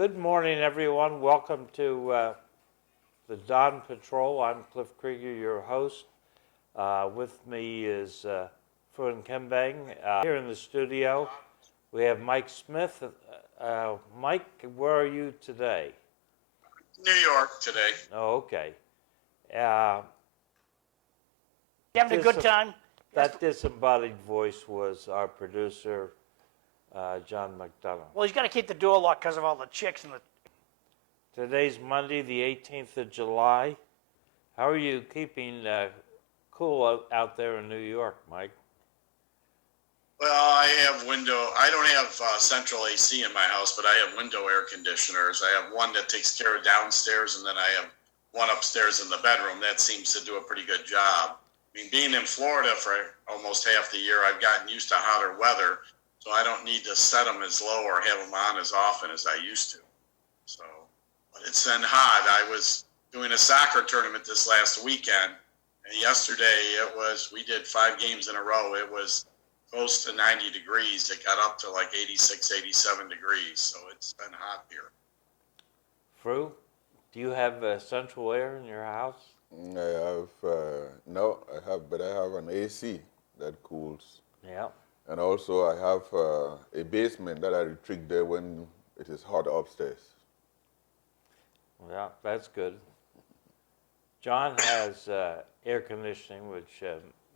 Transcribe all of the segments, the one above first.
Good morning, everyone. Welcome to the Dawn Patrol. I'm Cliff Krieger, your host. With me is Fern Kembang. Here in the studio, we have Mike Smith. Mike, where are you today? New York today. Oh, okay. You having a good time? That disembodied voice was our producer, John McDonough. Well, he's got to keep the door locked because of all the chicks and the. Today's Monday, the 18th of July. How are you keeping cool out there in New York, Mike? Well, I don't have central AC in my house, but I have window air conditioners. I have one that takes care of downstairs, and then I have one upstairs in the bedroom. That seems to do a pretty good job. I mean, being in Florida for almost half the year, I've gotten used to hotter weather, so I don't need to set them as low or have them on as often as I used to. So, but it's been hot. I was doing a soccer tournament this last weekend, and yesterday we did 5 games in a row. It was close to 90 degrees. It got up to like 86, 87 degrees, so it's been hot here. Fru, do you have central air in your house? I have but I have an AC that cools. Yeah. And also I have a basement that I retreat there when it is hot upstairs. Yeah, that's good. John has air conditioning, which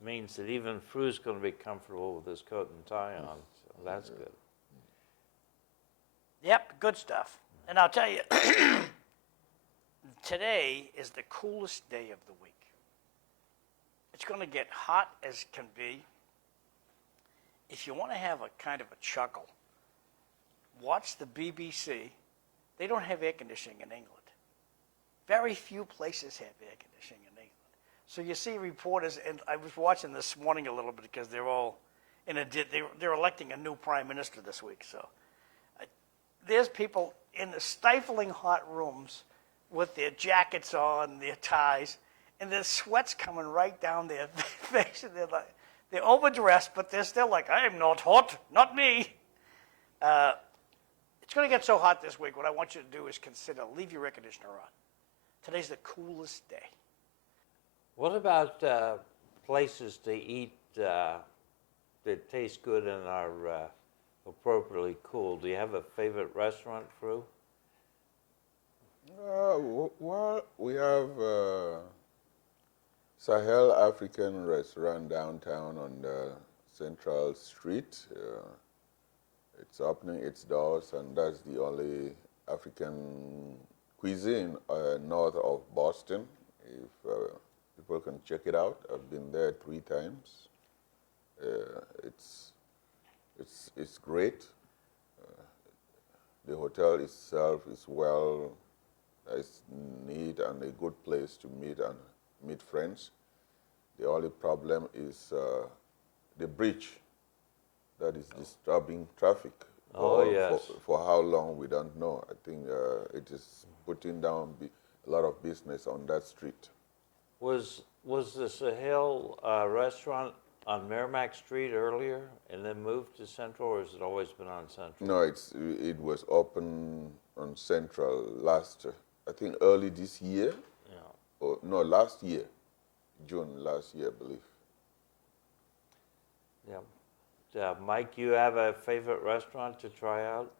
means that even Fru's going to be comfortable with his coat and tie on, so that's good. Yep, good stuff. And I'll tell you, today is the coolest day of the week. It's going to get hot as can be. If you want to have a kind of a chuckle, watch the BBC. They don't have air conditioning in England. Very few places have air conditioning in England. So you see reporters, and I was watching this morning a little bit because they're all they're electing a new prime minister this week. So there's people in the stifling hot rooms with their jackets on, their ties, and there's sweat's coming right down their face. And they're overdressed, but they're still like, I am not hot, not me. It's going to get so hot this week. What I want you to do is leave your air conditioner on. Today's the coolest day. What about places to eat that taste good and are appropriately cool? Do you have a favorite restaurant, Fru? Well, we have Sahel African restaurant downtown on the Central Street. It's opening its doors, and that's the only African cuisine north of Boston. If people can check it out, I've been there 3 times. It's great. The hotel itself is it's neat and a good place to meet friends. The only problem is the bridge that is disturbing traffic. For how long, we don't know. I think it is putting down a lot of business on that street. Was the Sahel restaurant on Merrimack Street earlier and then moved to Central, or has it always been on Central? No, it was open on Central I think early this year. Yeah. Or no, last year, June last year, I believe. Yeah. Mike, you have a favorite restaurant to try out?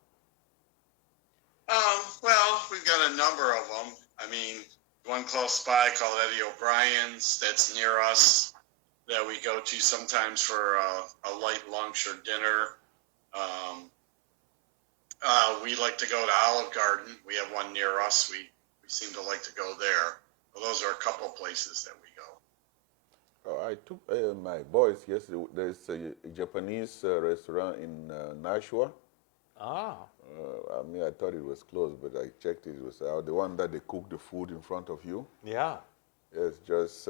Well, we've got a number of them. I mean, one close by called Eddie O'Brien's that's near us that we go to sometimes for a light lunch or dinner. We like to go to Olive Garden. We have one near us. We seem to like to go there. Well, those are a couple places that we go. I took my boys yesterday. There's a Japanese restaurant in Nashua. Ah. I thought it was closed, but I checked it was out. The one that they cook the food in front of you. Yeah. It's just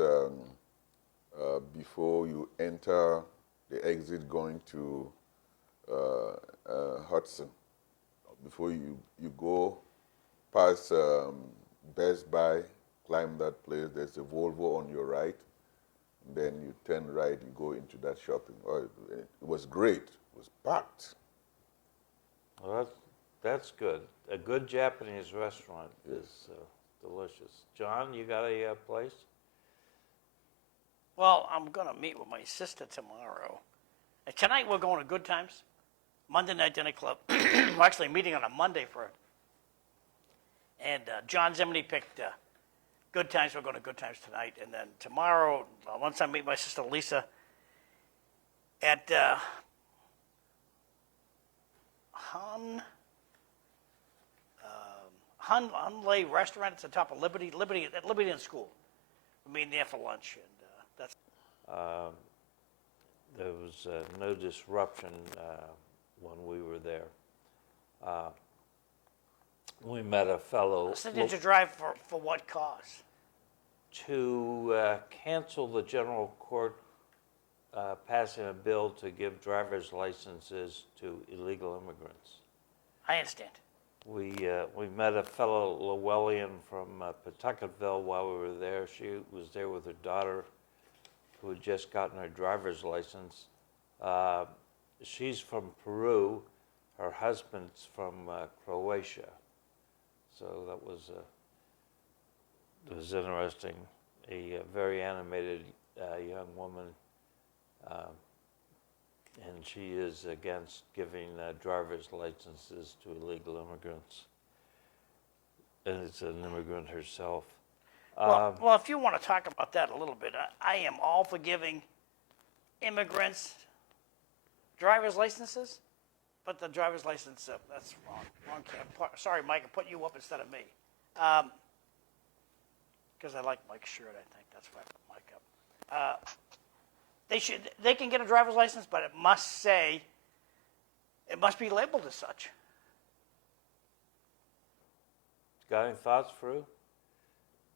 before you enter the exit going to Hudson. Before you go past Best Buy, climb that place, there's a Volvo on your right. Then you turn right, you go into that shopping. It was great. It was packed. Well, That's good. A good Japanese restaurant is delicious. John, you got a place? Well, I'm going to meet with my sister tomorrow. Tonight we're going to Good Times, Monday Night Dinner Club. We're actually meeting on a Monday for it. And John Zimney picked Good Times. We're going to Good Times tonight. And then tomorrow, once I meet my sister Lisa at Hunley Restaurant. It's at the top of Liberty and School. We're meeting there for lunch. And that's... There was no disruption when we were there. We met a fellow So did you drive for what cause? to cancel the general court passing a bill to give driver's licenses to illegal immigrants. I understand. We met a fellow Llewellyn from Pawtucketville while we were there. She was there with her daughter, who had just gotten her driver's license. She's from Peru. Her husband's from Croatia. So that was interesting. A very animated young woman, and she is against giving driver's licenses to illegal immigrants. And it's an immigrant herself. Well, if you want to talk about that a little bit, I am all for giving immigrants driver's licenses, but the driver's license, that's wrong. Sorry, Mike, I put you up instead of me. Because I like Mike's shirt, I think. That's why I put Mike up. They can get a driver's license, but it must be labeled as such. Got any thoughts, Fru?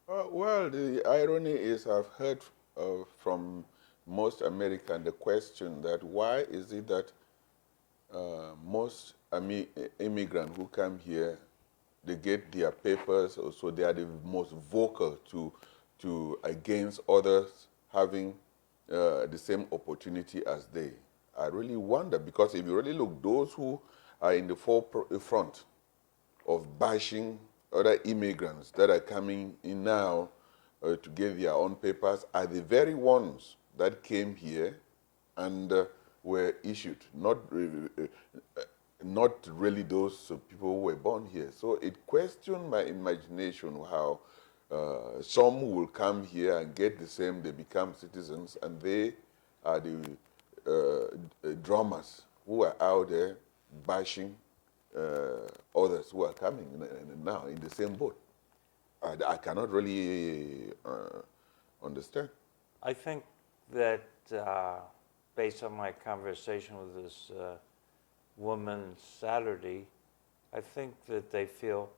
Well, the irony is I've heard from most Americans the question that why is it that most immigrants who come here, they get their papers, so they are the most vocal to against others having the same opportunity as they. I really wonder, because if you really look, those who are in the forefront of bashing other immigrants that are coming in now to get their own papers are the very ones that came here and were issued, not really those people who were born here. So it questioned my imagination how some who will come here and get the same, they become citizens, and they are the drummers who are out there bashing others who are coming now in the same boat. I cannot really understand. I think that based on my conversation with this woman Saturday, I think that they feel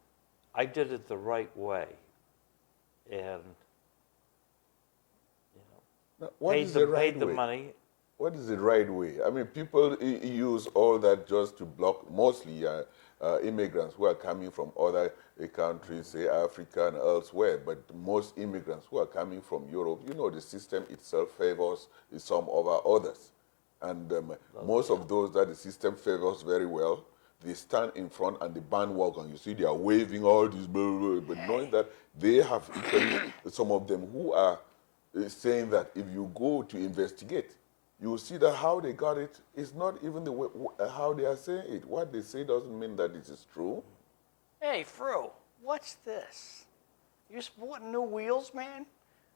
I did it the right way, and Now, what paid is the right paid the way? money. What is the right way? I mean, people use all that just to block mostly immigrants who are coming from other countries, say Africa and elsewhere, but most immigrants who are coming from Europe, the system itself favors some over others. And most of those that the system favors very well, they stand in front and the bandwagon. You see, they are waving all these, blah, blah, blah, but knowing that they have equally, some of them who are saying that if you go to investigate, you will see that how they got it is not even the way, how they are saying it. What they say doesn't mean that it is true. Hey, Fru, what's this? You sporting new wheels, man?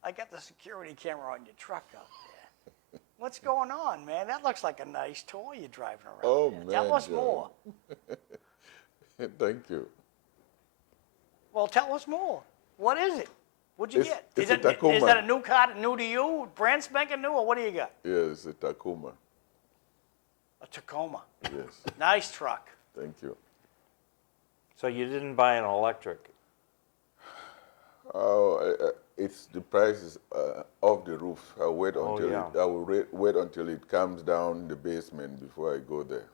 I got the security camera on your truck out there. What's going on, man? That looks like a nice toy you're driving around. Oh, there. man, Tell us John. more. Thank you. Well, tell us more. What is it? What'd you It's- get? it's a Is Tacoma. that a new car, new to you, brand spanking new, or what do you got? Yes, a Tacoma. A Tacoma. Yes, Nice truck. thank you. So you didn't buy an electric. It's the price is off the roof. I'll wait Oh, until yeah. I will wait until it comes down the basement before I go there.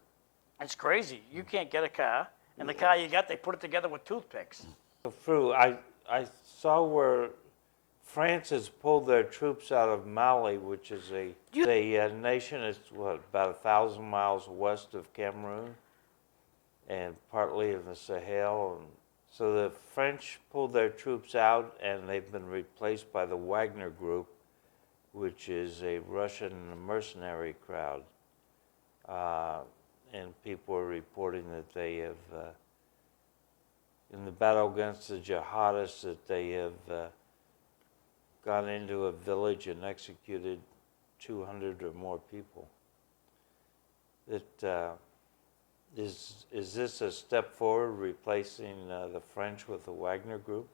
It's crazy. You can't get a car, and the car you got, they put it together with toothpicks. So, Fru, I saw where France has pulled their troops out of Mali, which is a nation. It's about 1,000 miles west of Cameroon, and partly in the Sahel. And so the French pulled their troops out, and they've been replaced by the Wagner Group, which is a Russian mercenary crowd. And people are reporting that they have, in the battle against the jihadists, that they have gone into a village and executed 200 or more people. Is this a step forward, replacing the French with the Wagner Group?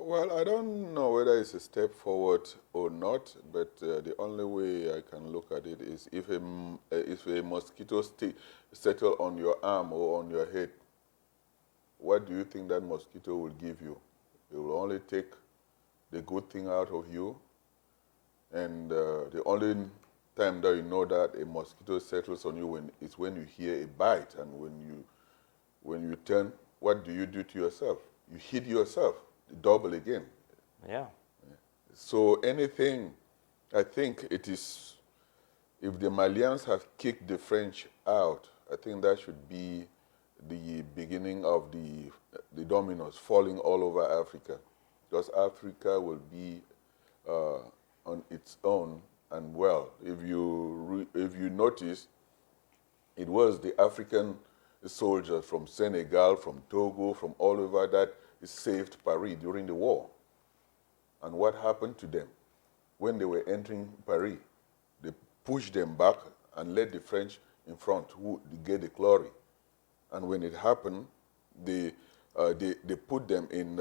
Well, I don't know whether it's a step forward or not, but the only way I can look at it is if a mosquito settle on your arm or on your head, what do you think that mosquito will give you? It will only take the good thing out of you, and the only time that you know that a mosquito settles on you is when you hear a bite, and when you turn, what do you do to yourself? You hit yourself. Double again. Yeah. So anything, I think it is, if the Malians have kicked the French out, I think that should be the beginning of the dominoes falling all over Africa, because Africa will be on its own and well. If you notice, it was the African soldiers from Senegal, from Togo, from all over that saved Paris during the war. And what happened to them? When they were entering Paris, they pushed them back and let the French in front who get the glory. And when it happened, they put them in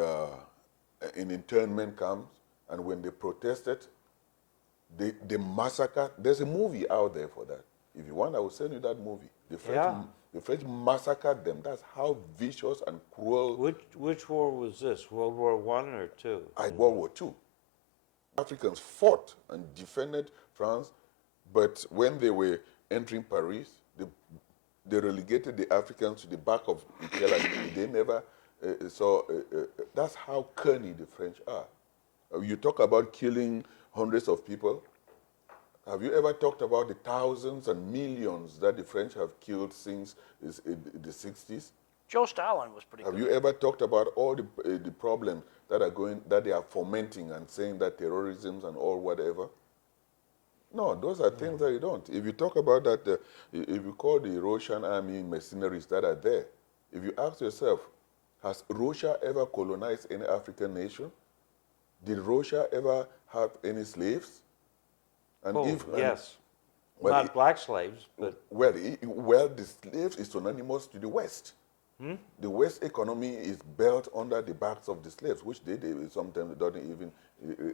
internment camps, and when they protested, they massacred. There's a movie out there for that. If you want, I will send you that movie. The French massacred them. That's how vicious and cruel. Which war was this? World War I or II? World War II. Africans fought and defended France, but when they were entering Paris, they relegated the Africans to the back of Michel and they never saw. That's how cunning the French are. You talk about killing hundreds of people. Have you ever talked about the thousands and millions that the French have killed since the 60s? Joe Stalin was pretty Have good. you ever talked about all the problems that they are fomenting and saying that terrorism and all whatever? No, those are things that you don't. If you talk about that, if you call the Russian army mercenaries that are there, if you ask yourself, has Russia ever colonized any African nation? Did Russia ever have any slaves? And yes. Well, Not black slaves, but... Well, the slaves is synonymous to the West. The West economy is built under the backs of the slaves, which they sometimes don't even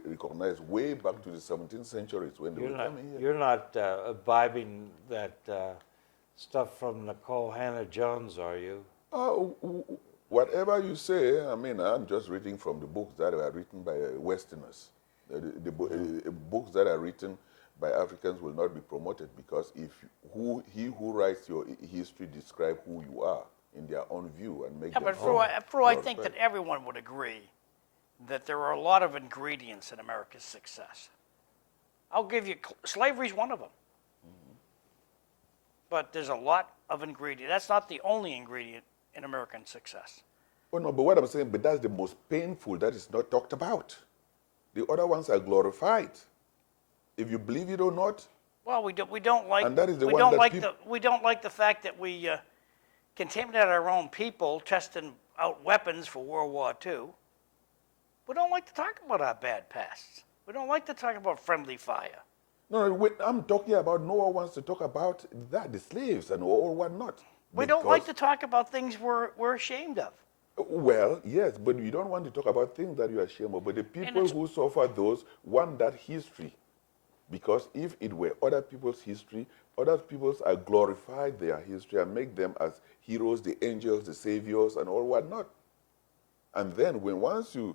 recognize way back to the 17th centuries when they were coming here. You're not imbibing that stuff from Nicole Hannah-Jones, are you? Whatever you say, I mean, I'm just reading from the books that are written by Westerners. The books that are written by Africans will not be promoted, because he who writes your history describe who you are in their own view and make them. But Fru, I think that everyone would agree that there are a lot of ingredients in America's success. I'll give you, slavery's one of them. But there's a lot of ingredients. That's not the only ingredient in American success. Oh no, but what I'm saying, but that's the most painful that is not talked about. The other ones are glorified. If you believe it or not. Well, we don't like. And that is the we one don't that like we don't like the fact that we contaminated our own people, testing out weapons for World War II. We don't like to talk about our bad pasts. We don't like to talk about friendly fire. No, wait, I'm talking about, no one wants to talk about that, the slaves and all whatnot. We don't like to talk about things we're ashamed of. Well, yes, but you don't want to talk about things that you are ashamed of. But the people who suffer those want that history. Because if it were other people's history, other people's are glorified their history and make them as heroes, the angels, the saviors, and all whatnot. And then when once you,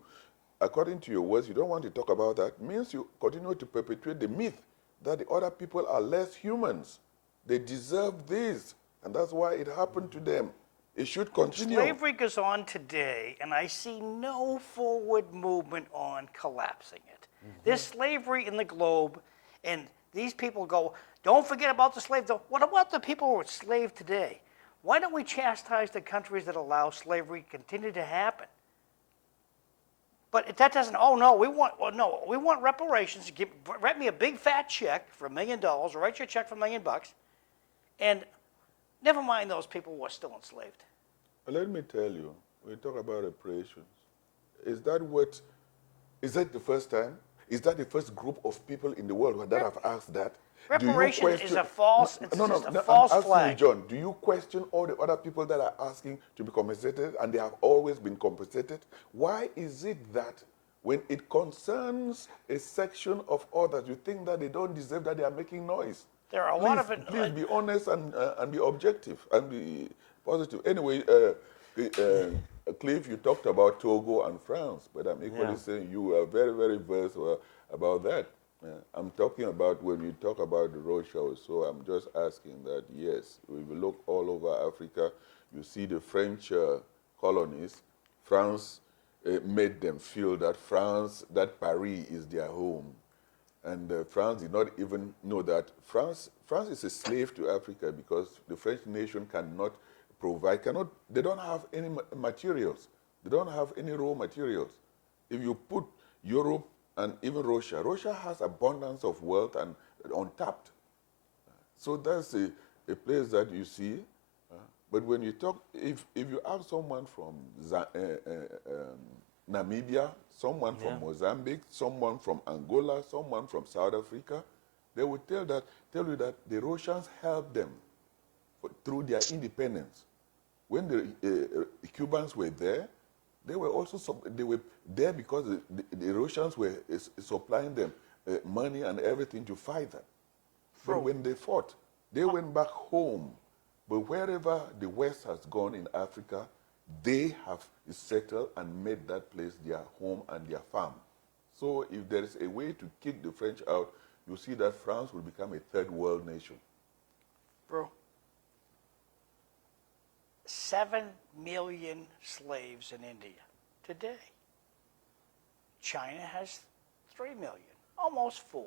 according to your words, you don't want to talk about that, means you continue to perpetuate the myth that the other people are less humans. They deserve this, and that's why it happened to them. It should continue. Slavery goes on today, and I see no forward movement on collapsing it. There's slavery in the globe, and These people go, don't forget about the slave. What about the people who are enslaved today? Why don't we chastise the countries that allow slavery to continue to happen? But if that doesn't, oh no, we want reparations. Write me a big fat check for $1 million, or write you a check for $1 million, and never mind those people who are still enslaved. Let me tell you, when you talk about reparations, is that the first time? Is that the first group of people in the world that have asked that? Reparations is a false, it's just a no, false I'm asking flag. you, John, do you question all the other people that are asking to be compensated, and they have always been compensated? Why is it that when it concerns a section of others, you think that they don't deserve, that they are making noise? There are a lot of it. Please be honest and be objective and be positive. Anyway, Cliff, you talked about Togo and France, but I'm equally saying you are very, very versed about that. I'm talking about when you talk about Russia or so, I'm just asking that, yes, if you look all over Africa, you see the French colonies, France made them feel that Paris is their home. And France did not even know that France is a slave to Africa because the French nation cannot provide, they don't have any materials. They don't have any raw materials. If you put Europe and even Russia has abundance of wealth and untapped. So that's a place that you see. But when you talk, if you ask someone from Namibia, someone from Mozambique, someone from Angola, someone from South Africa, they will tell you that the Russians helped them through their independence. When the Cubans were there, they were there because the Russians were supplying them money and everything to fight them. But when they fought, they went back home. But wherever the West has gone in Africa, they have settled and made that place their home and their farm. So if there is a way to kick the French out, you see that France will become a third world nation. Bro, 7 million slaves in India today. China has 3 million, almost 4.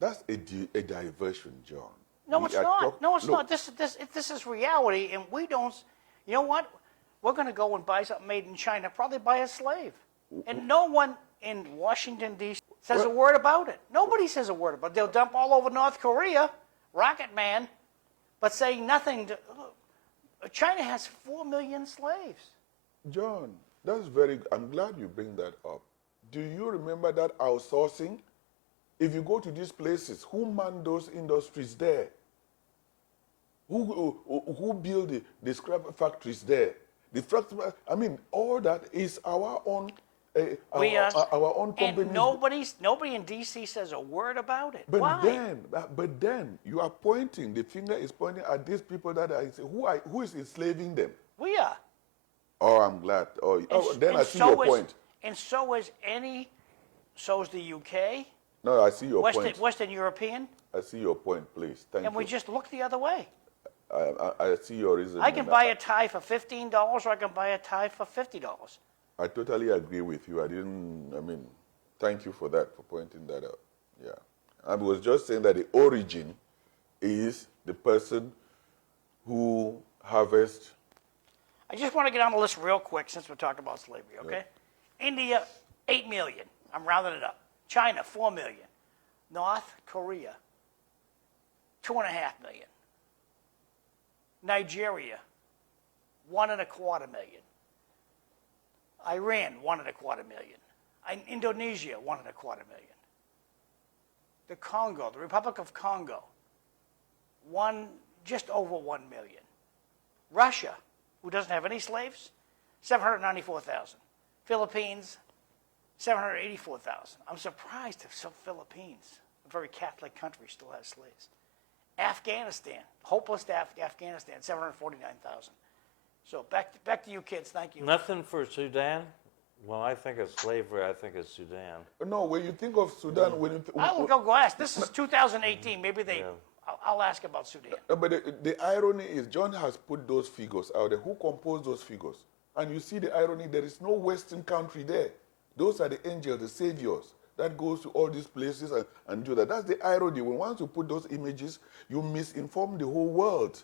That's a diversion, John. No, it's not. No, it's not. This is reality, and we don't. You know what? We're going to go and buy something made in China, probably buy a slave. And no one in Washington, D.C. says a word about it. Nobody says a word about it. They'll dump all over North Korea, Rocket Man, but saying nothing. China has 4 million slaves. John, I'm glad you bring that up. Do you remember that outsourcing? If you go to these places, who man those industries there? Who build the scrap factories there? All that is our own companies. And nobody in D.C. says a word about it. But Why? then you are pointing. The finger is pointing at these people that who is enslaving them. We are. Oh, I'm glad. Then I see your point. And so is the UK. No, I see your point. Western European. I see your point, please. Thank you. And we just look the other way. I see your reason. I can buy a tie for $15, or I can buy a tie for $50. I totally agree with you. Thank you for that, for pointing that out. Yeah. I was just saying that the origin is the person who harvests. I just want to get on the list real quick since we're talking about slavery, okay? Yeah. India, 8 million. I'm rounding it up. China, 4 million. North Korea, 2.5 million. Nigeria, 1.25 million. Iran, 1.25 million. Indonesia, 1.25 million. The Congo, the Republic of Congo, just over 1 million. Russia, who doesn't have any slaves, 794,000. Philippines, 784,000. I'm surprised if some Philippines, a very Catholic country, still has slaves. Afghanistan, hopeless Afghanistan, 749,000. So back to you kids, thank you. Nothing for Sudan? When I think of slavery, I think of Sudan. No, when you think of Sudan, I will go ask. This is 2018. Maybe I'll ask about Sudan. But the irony is John has put those figures out there. Who composed those figures? And you see the irony, there is no Western country there. Those are the angels, the saviors. that goes to all these places and do that. That's the irony. When once you put those images, you misinform the whole world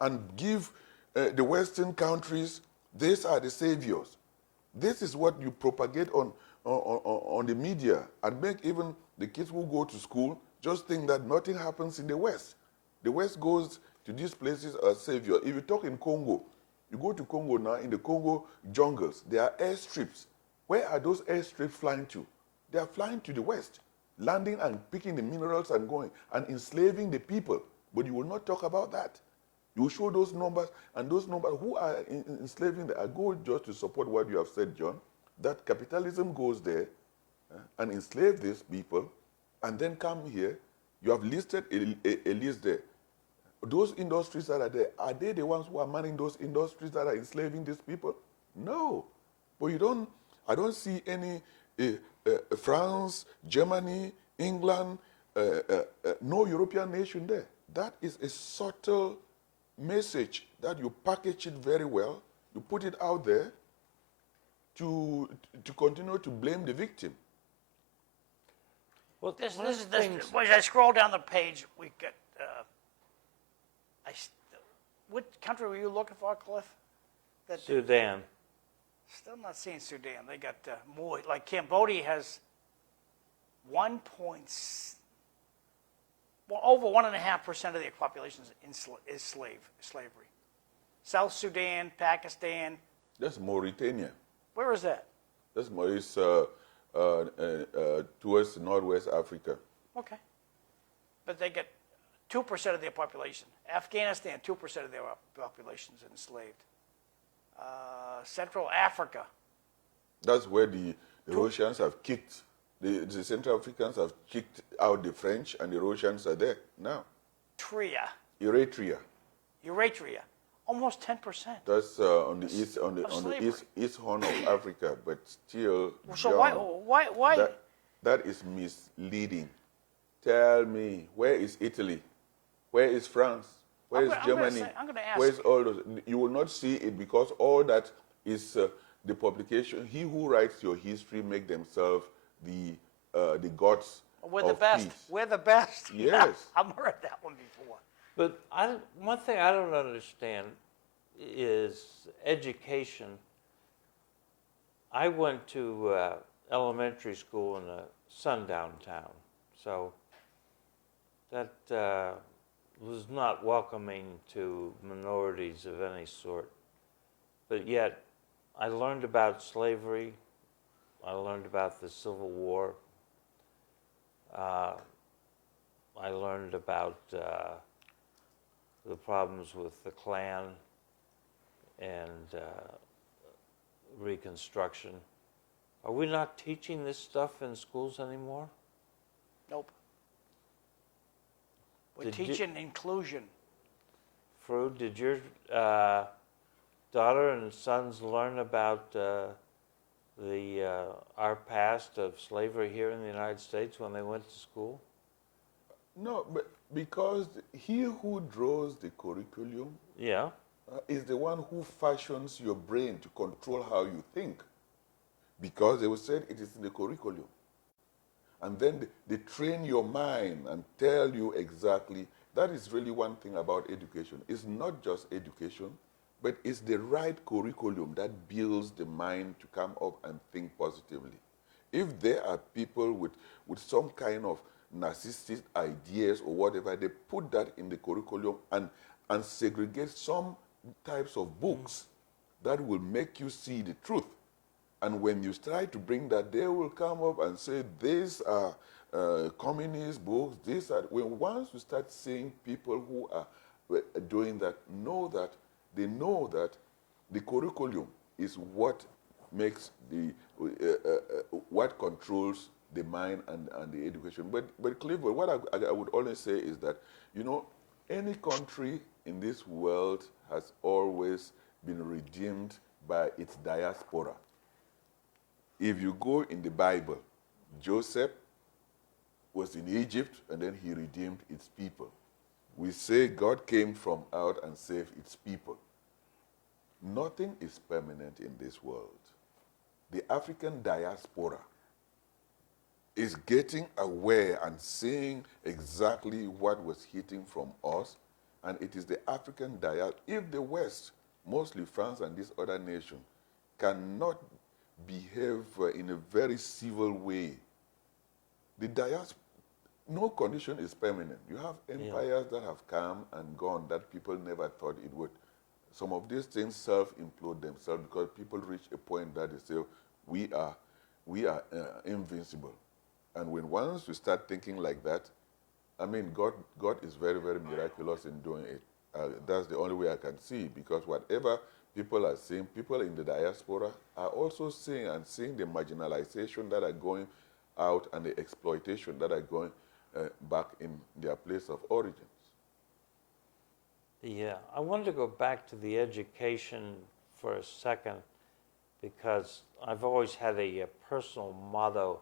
and give the Western countries, these are the saviors. This is what you propagate on the media and make even the kids who go to school just think that nothing happens in the West. The West goes to these places as savior. If you talk in Congo, you go to Congo now, in the Congo jungles, there are airstrips. Where are those airstrips flying to? They are flying to the West, landing and picking the minerals and going and enslaving the people. But you will not talk about that. You will show those numbers, and those numbers who are enslaving, I go just to support what you have said, John, that capitalism goes there and enslave these people, and then come here. You have listed a list there. Those industries that are they the ones who are manning those industries that are enslaving these people? No. But I don't see any France, Germany, England, no European nation there. That is a subtle message that you package it very well, you put it out there to continue to blame the victim. Well, This one of is the things- as I scroll down the page, we got. What country were you looking for, Cliff? Sudan. Still not seeing Sudan. They got more. Like Cambodia has over 1.5% of their population is slavery. South Sudan, Pakistan. That's Mauritania. Where is that? That's more is towards Northwest Africa. Okay. But they get 2% of their population. Afghanistan, 2% of their population is enslaved. Central Africa. That's where the Russians have kicked, the Central Africans have kicked out the French, and the Russians are there now. Eritrea. Almost 10%. That's on the east, on the east horn of Africa, but still. So John, why? That is misleading. Tell me, where is Italy? Where is France? Where is Germany? I'm going to ask. Where's all those? You will not see it because all that is the publication. He who writes your history make themselves the gods We're of the best. peace. We're the best. Yes. I've heard that one before. But one thing I don't understand is education. I went to elementary school in a sundown town, so that was not welcoming to minorities of any sort. But yet, I learned about slavery. I learned about the Civil War. I learned about the problems with the Klan and Reconstruction. Are we not teaching this stuff in schools anymore? Nope. We're Did you- teaching inclusion. Fru, did your daughter and sons learn about our past of slavery here in the United States when they went to school? No, but because he who draws the curriculum Yeah. is the one who fashions your brain to control how you think. Because they will say it is in the curriculum. And then they train your mind and tell you exactly. That is really one thing about education. It's not just education, but it's the right curriculum that builds the mind to come up and think positively. If there are people with some kind of narcissistic ideas or whatever, they put that in the curriculum and segregate some types of books that will make you see the truth. And when you try to bring that, they will come up and say, these are communist books, these are... Once you start seeing people who are doing that, they know that the curriculum is what makes what controls the mind and the education. But Clifford, what I would always say is that, any country in this world has always been redeemed by its diaspora. If you go in the Bible, Joseph was in Egypt and then he redeemed its people. We say God came from out and saved its people. Nothing is permanent in this world. The African diaspora is getting aware and seeing exactly what was hitting from us, and it is the African diaspora. If the West, mostly France and these other nations, cannot behave in a very civil way, the diaspora, no condition is permanent. You have empires that have come and gone that people never thought it would. Some of these things self-implode themselves because people reach a point that they say, we are invincible. And when once you start thinking like that, I mean, God is very, very miraculous in doing it. That's the only way I can see, because whatever people are seeing, people in the diaspora are also seeing the marginalization that are going out and the exploitation that are going back in their place of origins. Yeah, I wanted to go back to the education for a second, because I've always had a personal motto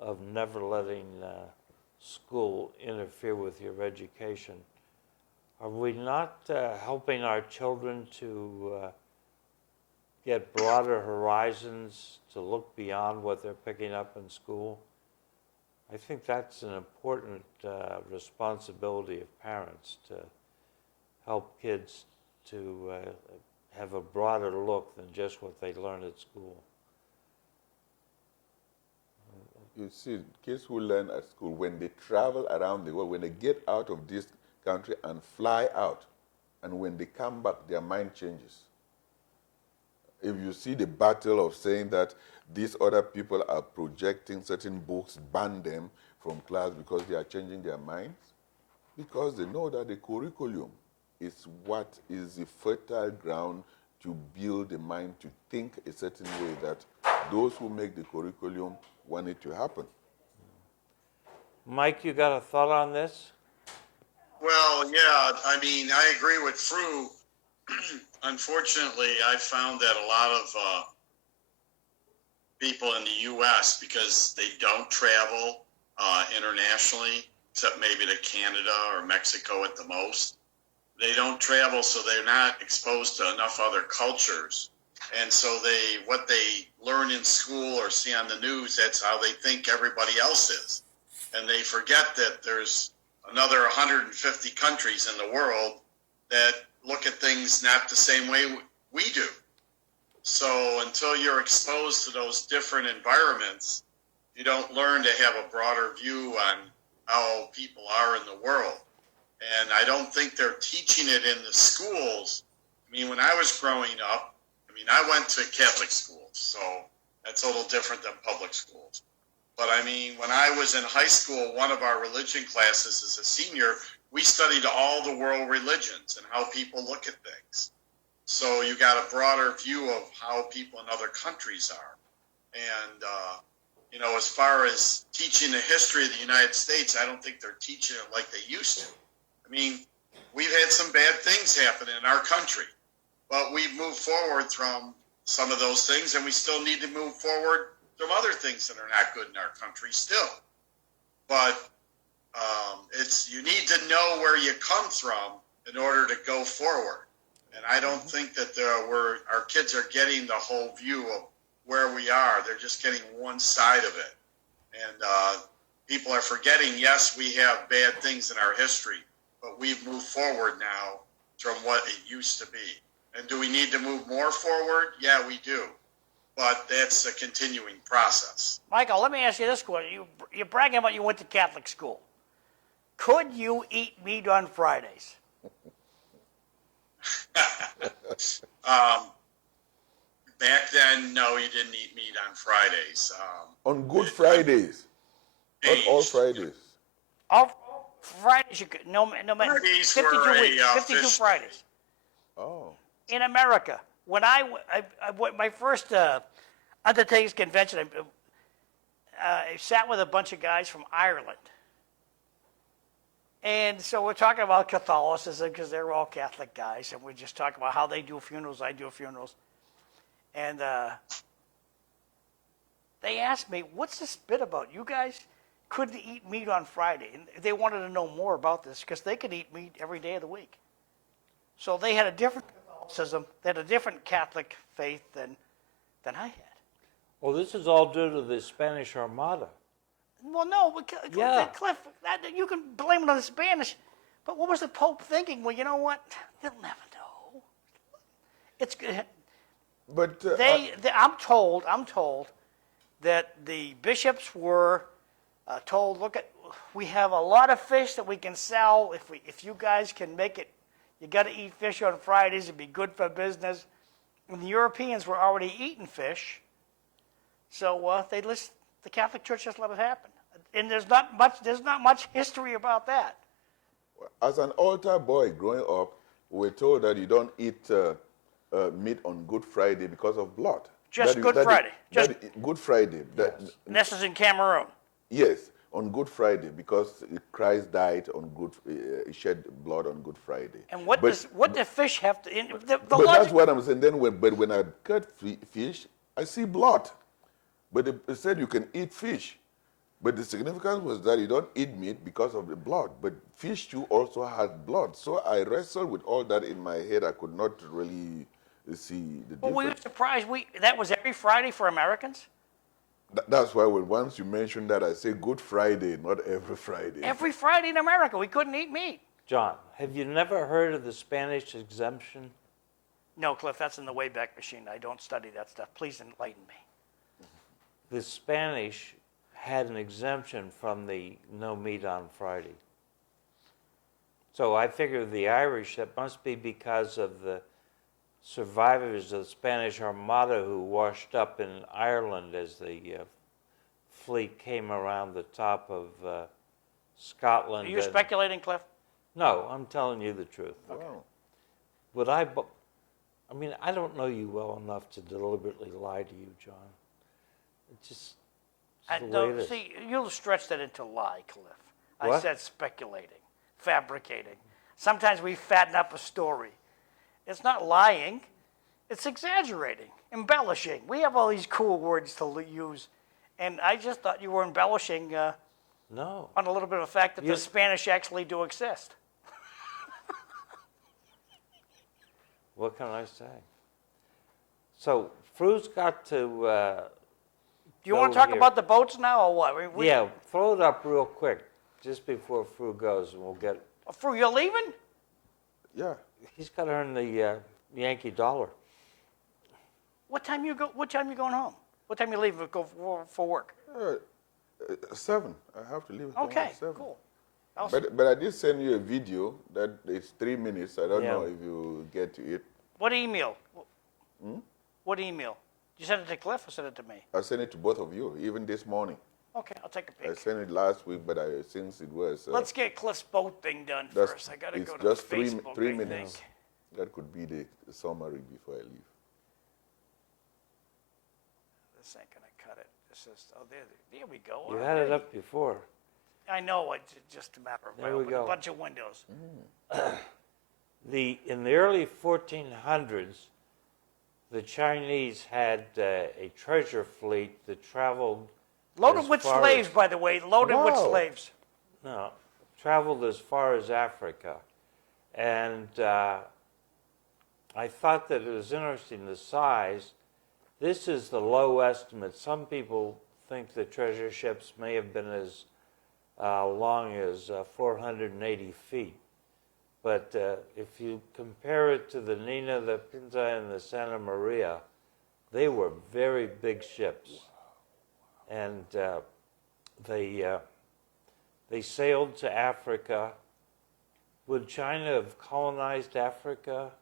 of never letting school interfere with your education. Are we not helping our children to get broader horizons, to look beyond what they're picking up in school? I think that's an important responsibility of parents, to help kids to have a broader look than just what they learn at school. You see, kids who learn at school, when they travel around the world, when they get out of this country and fly out, and when they come back, their mind changes. If you see the battle of saying that these other people are projecting certain books, ban them from class because they are changing their minds, because they know that the curriculum is what is the fertile ground to build the mind to think a certain way that those who make the curriculum want it to happen. Mike, you got a thought on this? Well, yeah, I mean, I agree with Fru. Unfortunately, I found that a lot of people in the U.S., because they don't travel internationally, except maybe to Canada or Mexico at the most, they don't travel, so they're not exposed to enough other cultures. And so what they learn in school or see on the news, that's how they think everybody else is. And they forget that there's another 150 countries in the world that look at things not the same way we do. So until you're exposed to those different environments, you don't learn to have a broader view on how people are in the world. And I don't think they're teaching it in the schools. I mean, when I was growing up, I went to Catholic schools, so that's a little different than public schools. But I mean, when I was in high school, one of our religion classes as a senior, we studied all the world religions and how people look at things. So you got a broader view of how people in other countries are. And, as far as teaching the history of the United States, I don't think they're teaching it like they used to. I mean, we've had some bad things happen in our country, but we've moved forward from some of those things, and we still need to move forward from other things that are not good in our country still. But you need to know where you come from in order to go forward. And I don't think that our kids are getting the whole view of where we are. They're just getting one side of it. And people are forgetting, yes, we have bad things in our history, but we've moved forward now from what it used to be. And do we need to move more forward? Yeah, we do. But that's a continuing process. Michael, let me ask you this question. You're bragging about you went to Catholic school. Could you eat meat on Fridays? Back then, no, you didn't eat meat on Fridays. On Good Fridays, not all Fridays. All Fridays you could, no matter Fridays 52 were weeks, a 52 fish Fridays. Oh. In America, when I went my first undertakers convention, I sat with a bunch of guys from Ireland. And so we're talking about Catholicism because they're all Catholic guys, and we're just talking about how they do funerals, I do funerals. And they asked me, what's this bit about? You guys couldn't eat meat on Friday. And they wanted to know more about this because they could eat meat every day of the week. So they had a different Catholicism, they had a different Catholic faith than I had. Well, this is all due to the Spanish Armada. Well, no, Yeah. Cliff, you can blame it on the Spanish, but what was the Pope thinking? Well, you know what? They'll never know. It's good. But I'm told that the bishops were told, look, we have a lot of fish that we can sell. If you guys can make it, you got to eat fish on Fridays. It'd be good for business. And the Europeans were already eating fish, so the Catholic Church just let it happen. And there's not much history about that. as an altar boy growing up, we were told that you don't eat meat on Good Friday because of blood. Just Good Friday. Just Good Friday. and this is in Cameroon. Yes, on Good Friday, because Christ died on he shed blood on Good Friday. And what does fish have to? The But logic, that's what I'm saying. Then, when I cut fish, I see blood. But they said you can eat fish. But the significance was that you don't eat meat because of the blood. But fish too also had blood. So I wrestled with all that in my head. I could not really see the well, we were difference. surprised. That was every Friday for Americans. That's why once you mentioned that, I say Good Friday, not every Friday. Every Friday in America, we couldn't eat meat. John, have you never heard of the Spanish exemption? No, Cliff, that's in the Wayback Machine. I don't study that stuff. Please enlighten me. The Spanish had an exemption from the no meat on Friday. So I figure the Irish, that must be because of the survivors of the Spanish Armada who washed up in Ireland as the fleet came around the top of Scotland. Are you speculating, Cliff? No, I'm telling you the truth. Wow. Would I mean, I don't know you well enough to deliberately lie to you, John. It's just the way it is. See, you'll stretch that into lie, Cliff. I What? said speculating, fabricating. Sometimes we fatten up a story. It's not lying. It's exaggerating, embellishing. We have all these cool words to use, and I just thought you were embellishing No. on a little bit of the fact that You- the Spanish actually do exist. What can I say? So Fru's got to. Do you want to go talk here. about the boats now, or what? Yeah, throw it up real quick, just before Fru goes, and we'll get. Fru, you're leaving? Yeah. He's got to earn the Yankee dollar. What time you going home? What time you leave to go for work? 7. I have to leave home Okay, at 7. cool. But I did send you a video that is 3 minutes. I don't Yeah. know if you get to it. What email? What email? You sent it to Cliff or sent it to me? I sent it to both of you, even this morning. Okay, I'll take a I peek. sent it last week, but since it was. Let's get Cliff's boat thing done That's- first. I got to it's go to just Facebook. three I minutes. think. That could be the summary before I leave. This ain't gonna cut it. This is there we go. You had it up before. I know it's just a matter of There I we opened go. a bunch of windows. In the early 1400s, the Chinese had a treasure fleet that traveled Loaded as with far slaves, as- by the way. Loaded with Wow. slaves. No, traveled as far as Africa. And I thought that it was interesting, the size. This is the low estimate. Some people think the treasure ships may have been as long as 480 feet. But if you compare it to the Nina, the Pinta, and the Santa Maria, they were very big ships. And they sailed to Africa. Would China have colonized Africa?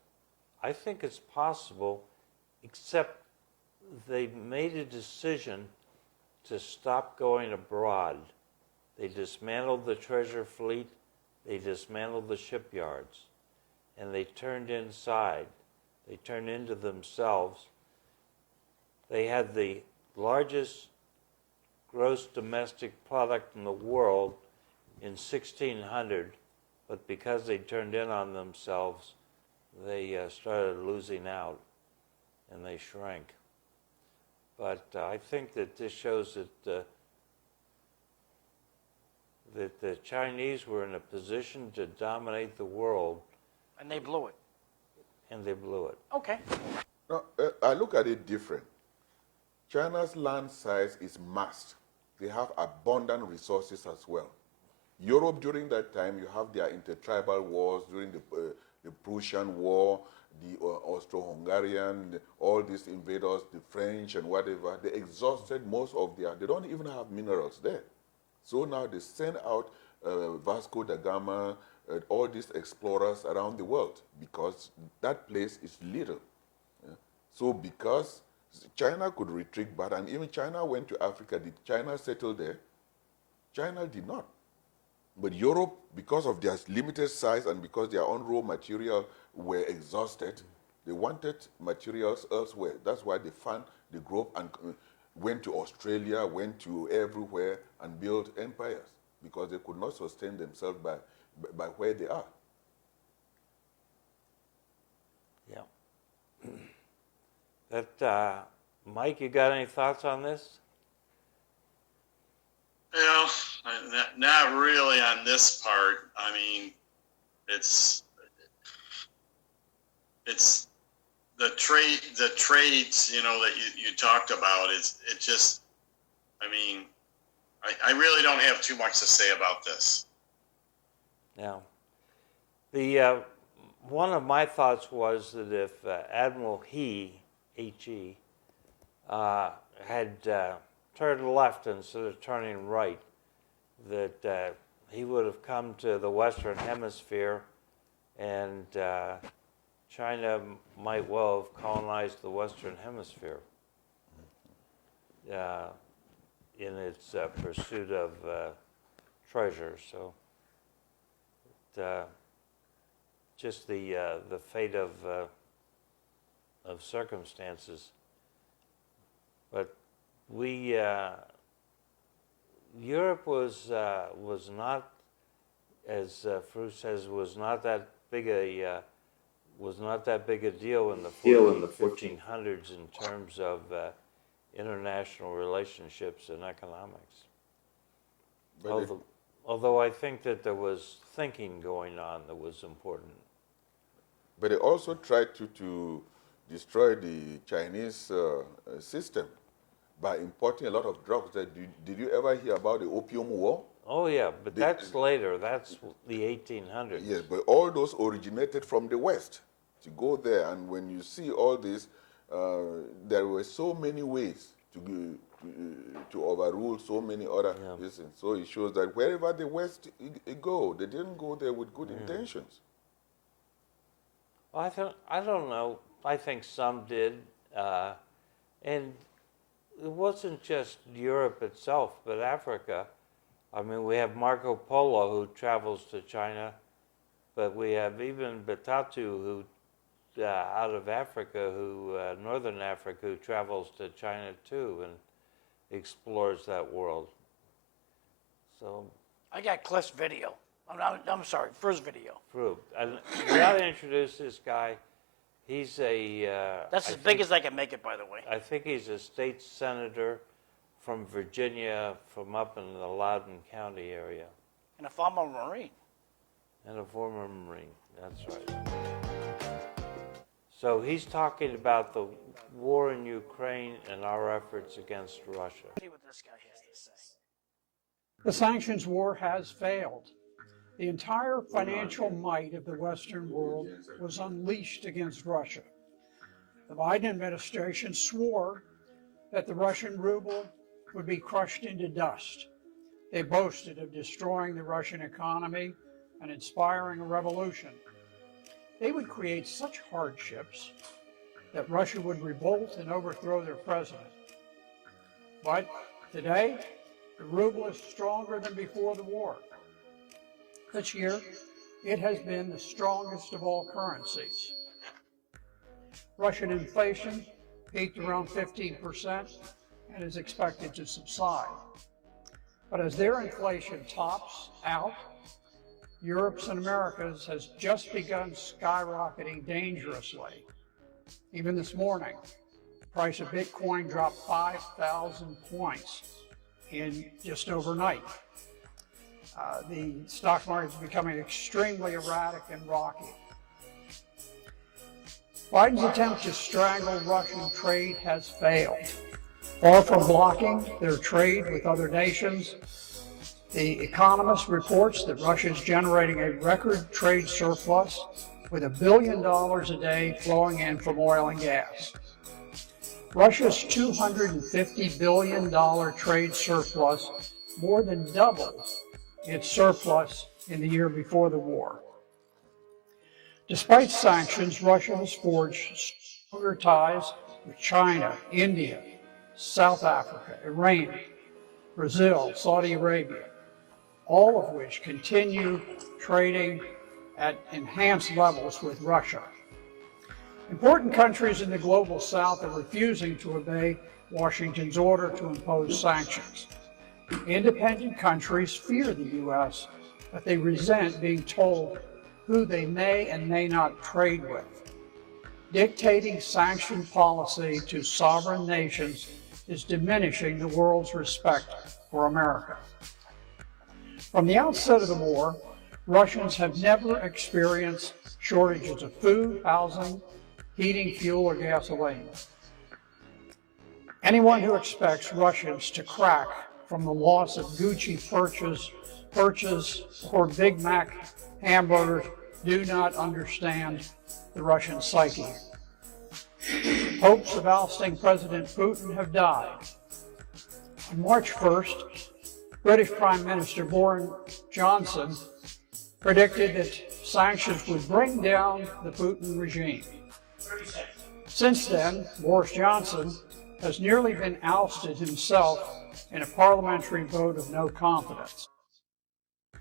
I think it's possible, except they made a decision to stop going abroad. They dismantled the treasure fleet, they dismantled the shipyards, and they turned inside. They turned into themselves. They had the largest gross domestic product in the world in 1600, but because they turned in on themselves, they started losing out and they shrank. But I think that this shows that that the Chinese were in a position to dominate the world, And they blew it. and they blew it. Okay. No, I look at it different. China's land size is massed. they have abundant resources as well. Europe during that time, you have their intertribal wars during the Prussian War, the Austro-Hungarian, all these invaders, the French and whatever. They exhausted most of they don't even have minerals there. So now they send out Vasco da Gama, all these explorers around the world because that place is little. Yeah. So because China could retreat back, and even China went to Africa. Did China settle there? China did not. But Europe, because of their limited size and because their own raw material were exhausted, they wanted materials elsewhere. That's why they found the group and went to Australia, went to everywhere and built empires because they could not sustain themselves by where they are. Yeah. That Mike, you got any thoughts on this? Well, not really on this part. I mean, it's the trades, you know, that you talked about. It just, I mean, I really don't have too much to say about this. Yeah. The one of my thoughts was that if Admiral H.E., had turned left instead of turning right, that he would have come to the Western Hemisphere, and China might well have colonized the Western Hemisphere in its pursuit of treasure. So just the fate of circumstances. But Europe was not, as Fru says, was not that big a deal in the 1400s in terms of international relationships and economics. Although I think that there was thinking going on that was important. But they also tried to destroy the Chinese system by importing a lot of drugs. Did you ever hear about the Opium War? Oh yeah, but that's later. That's the 1800s. Yes, but all those originated from the West. To go there, and when you see all this, there were so many ways to overrule so many other reasons. So it shows that wherever the West go, they didn't go there with good intentions. Well, I don't know. I think some did, and it wasn't just Europe itself, but Africa. I mean, we have Marco Polo who travels to China, but we have even Batatu who, out of Africa, Northern Africa, who travels to China too and explores that world. So I got Cliff's video. I'm sorry, first video. True. And we ought to introduce this guy. He's a... That's as big as I can make it, by the way. I think he's a state senator from Virginia, from up in the Loudoun County area. And a former Marine. And a former Marine, that's right. So he's talking about the war in Ukraine and our efforts against Russia. See what this guy has to say. The sanctions war has failed. The entire financial might of the Western world was unleashed against Russia. The Biden administration swore that the Russian ruble would be crushed into dust. They boasted of destroying the Russian economy and inspiring a revolution. They would create such hardships that Russia would revolt and overthrow their president. But today, the ruble is stronger than before the war. This year, it has been the strongest of all currencies. Russian inflation peaked around 15% and is expected to subside. But as their inflation tops out, Europe's and America's has just begun skyrocketing dangerously. Even this morning, the price of Bitcoin dropped 5,000 points in just overnight. The stock market is becoming extremely erratic and rocky. Biden's attempt to strangle Russian trade has failed. Far from blocking their trade with other nations, The Economist reports that Russia is generating a record trade surplus with $1 billion a day flowing in from oil and gas. Russia's $250 billion trade surplus more than doubled its surplus in the year before the war. Despite sanctions, Russia has forged stronger ties with China, India, South Africa, Iran, Brazil, Saudi Arabia, all of which continue trading at enhanced levels with Russia. Important countries in the global south are refusing to obey Washington's order to impose sanctions. Independent countries fear the U.S., but they resent being told who they may and may not trade with. Dictating sanction policy to sovereign nations is diminishing the world's respect for America. From the outset of the war, Russians have never experienced shortages of food, housing, heating, fuel, or gasoline. Anyone who expects Russians to crack from the loss of Gucci purchase or Big Mac hamburgers do not understand the Russian psyche. Hopes of ousting President Putin have died. On March 1st, British Prime Minister Boris Johnson predicted that sanctions would bring down the Putin regime. Since then, Boris Johnson has nearly been ousted himself in a parliamentary vote of no confidence.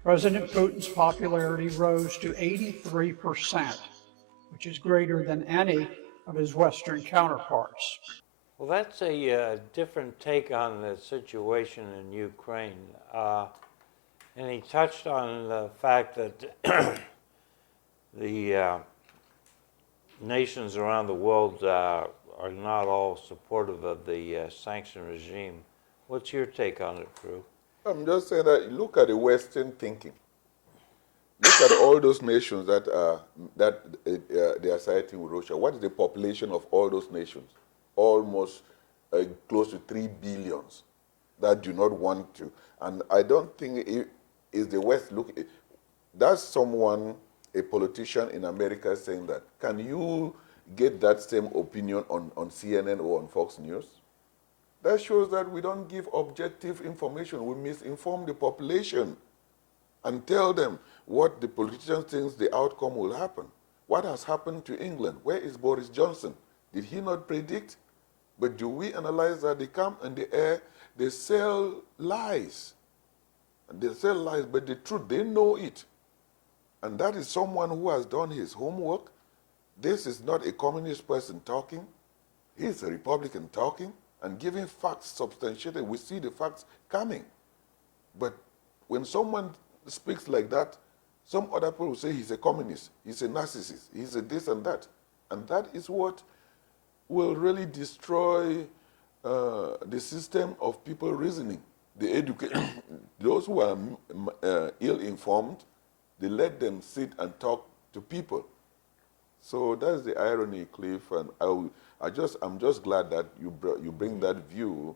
President Putin's popularity rose to 83%, which is greater than any of his Western counterparts. Well, that's a different take on the situation in Ukraine. And he touched on the fact that the nations around the world are not all supportive of the sanction regime. What's your take on it, Drew? I'm just saying that look at the Western thinking. Look at all those nations that they are siding with Russia. What is the population of all those nations? Almost close to 3 billion that do not want to. And I don't think it is the West. Look, that's someone, a politician in America, saying that. Can you get that same opinion on CNN or on Fox News? That shows that we don't give objective information. We misinform the population and tell them what the politician thinks the outcome will happen. What has happened to England? Where is Boris Johnson? Did he not predict? But do we analyze that they come in the air, they sell lies. And they sell lies, but the truth, they know it. And that is someone who has done his homework. This is not a communist person talking. He's a Republican talking and giving facts substantiated. We see the facts coming. But when someone speaks like that, some other people will say he's a communist, he's a narcissist, he's a this and that. And that is what will really destroy the system of people reasoning. Those who are ill-informed, they let them sit and talk to people. So that's the irony, Cliff, and I'm just glad that you bring that view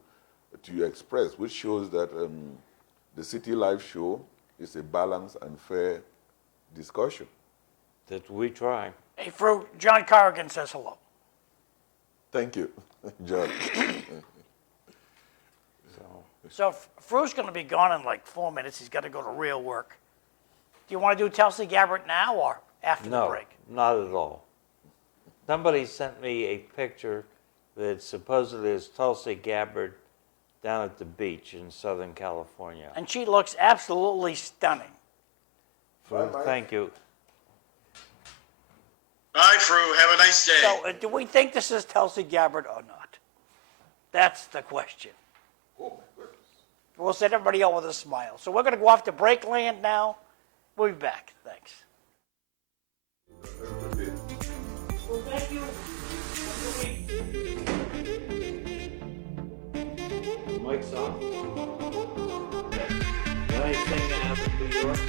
to express, which shows that the City Life show is a balanced and fair discussion. That we try. Hey, Fru, John Corrigan says hello. Thank you, John. So Fru's going to be gone in like 4 minutes. He's got to go to real work. Do you want to do Tulsi Gabbard now or after the break? No, not at all. Somebody sent me a picture that supposedly is Tulsi Gabbard down at the beach in Southern California. And she looks absolutely stunning. Thank you. Bye, Fru. Have a nice day. So do we think this is Tulsi Gabbard or not? That's the question. Oh, my goodness. We'll send everybody out with a smile. So we're going to go off to break land now. We'll be back. Thanks. Well, thank you. Mike's off. Got anything out of New York?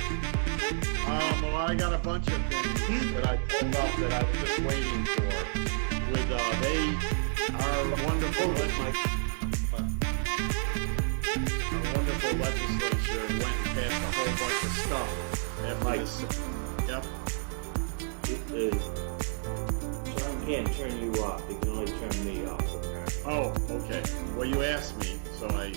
Well, I got a bunch of things that I pulled up that I was just waiting for. They are wonderful. Mike. up. After Mike. this. Yep. John can't turn you off. He can only turn me off. Oh, okay. Well, you asked me, so I